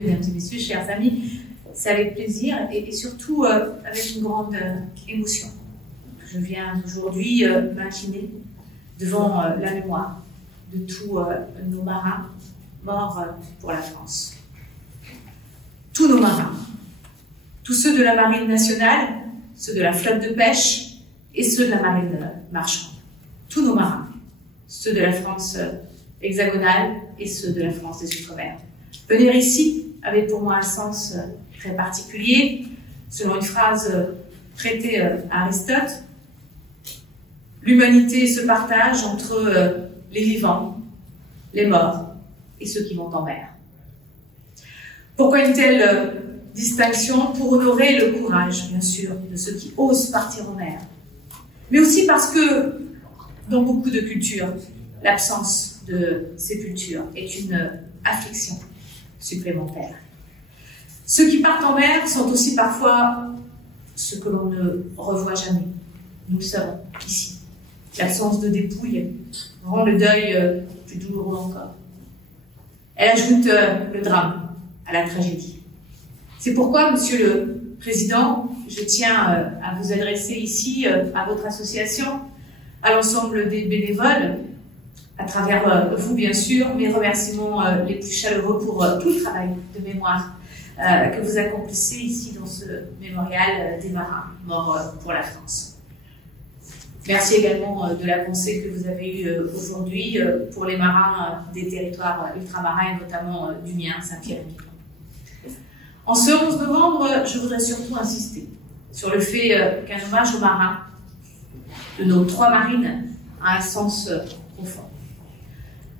Mesdames et messieurs, chers amis, c'est avec plaisir et surtout avec une grande émotion que je viens aujourd'hui m'incliner devant la mémoire de tous nos marins morts pour la France. Tous nos marins, tous ceux de la marine nationale, ceux de la flotte de pêche et ceux de la marine marchande. Tous nos marins, ceux de la France hexagonale et ceux de la France des Outre-mer. Venir ici avait pour moi un sens très particulier, selon une phrase prêtée à Aristote. L'humanité se partage entre les vivants, les morts et ceux qui vont en mer. Pourquoi une telle distinction? Pour honorer le courage, bien sûr, de ceux qui osent partir en mer, mais aussi parce que, dans beaucoup de cultures, l'absence de sépulture est une affliction supplémentaire. Ceux qui partent en mer sont aussi parfois ceux que l'on ne revoit jamais. Nous le savons ici. L'absence de dépouille rend le deuil plus douloureux encore. Elle ajoute le drame à la tragédie. C'est pourquoi, Monsieur le Président, je tiens à vous adresser ici, à votre association, à l'ensemble des bénévoles, à travers vous, bien sûr, mes remerciements les plus chaleureux pour tout le travail de mémoire que vous accomplissez ici dans ce mémorial des marins morts pour la France. Merci également de la pensée que vous avez eue aujourd'hui pour les marins des territoires ultramarins, et notamment du mien, Saint-Pierre-et-Miquelon. En ce 11 novembre, je voudrais surtout insister sur le fait qu'un hommage aux marins de nos trois marines a un sens profond.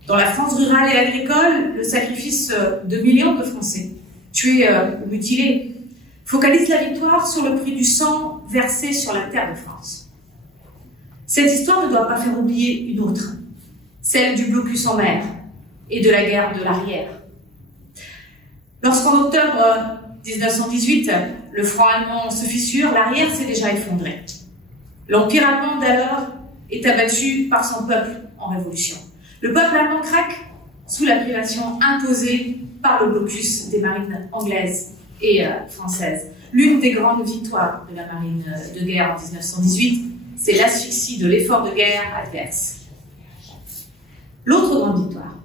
Dans la France rurale et agricole, le sacrifice de millions de Français, tués ou mutilés, focalise la victoire sur le prix du sang versé sur la terre de France. Cette histoire ne doit pas faire oublier une autre, celle du blocus en mer et de la guerre de l'arrière. Lorsqu'en octobre 1918, le front allemand se fissure, l'arrière s'est déjà effondré. L'Empire allemand d'alors est abattu par son peuple en révolution. Le peuple allemand craque sous la privation imposée par le blocus des marines anglaises et françaises. L'une des grandes victoires de la marine de guerre en 1918, c'est l'asphyxie de l'effort de guerre adverse. L'autre grande victoire,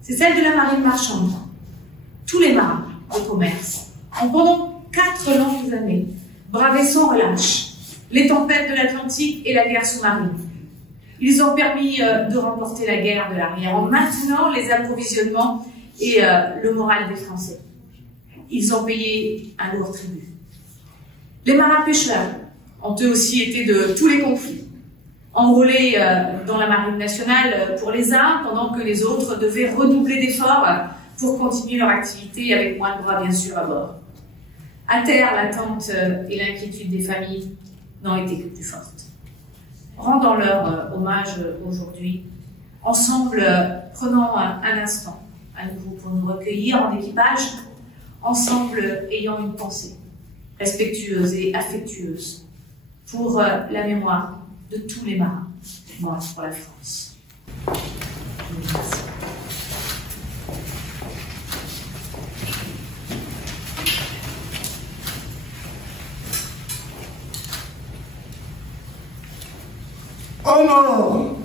c'est celle de la marine marchande. Tous les marins de commerce ont pendant 4 longues années bravé sans relâche les tempêtes de l'Atlantique et la guerre sous-marine. Ils ont permis de remporter la guerre de l'arrière en maintenant les approvisionnements et le moral des Français. Ils ont payé un lourd tribut. Les marins pêcheurs ont eux aussi été de tous les conflits, enrôlés dans la marine nationale pour les uns, pendant que les autres devaient redoubler d'efforts pour continuer leur activité avec moins de bras bien sûr à bord. À terre, l'attente et l'inquiétude des familles n'ont été que plus fortes. Rendons-leur hommage aujourd'hui. Ensemble, prenons un instant à nouveau pour nous recueillir en équipage, ensemble ayant une pensée respectueuse et affectueuse pour la mémoire de tous les marins morts pour la France. Merci. Au mort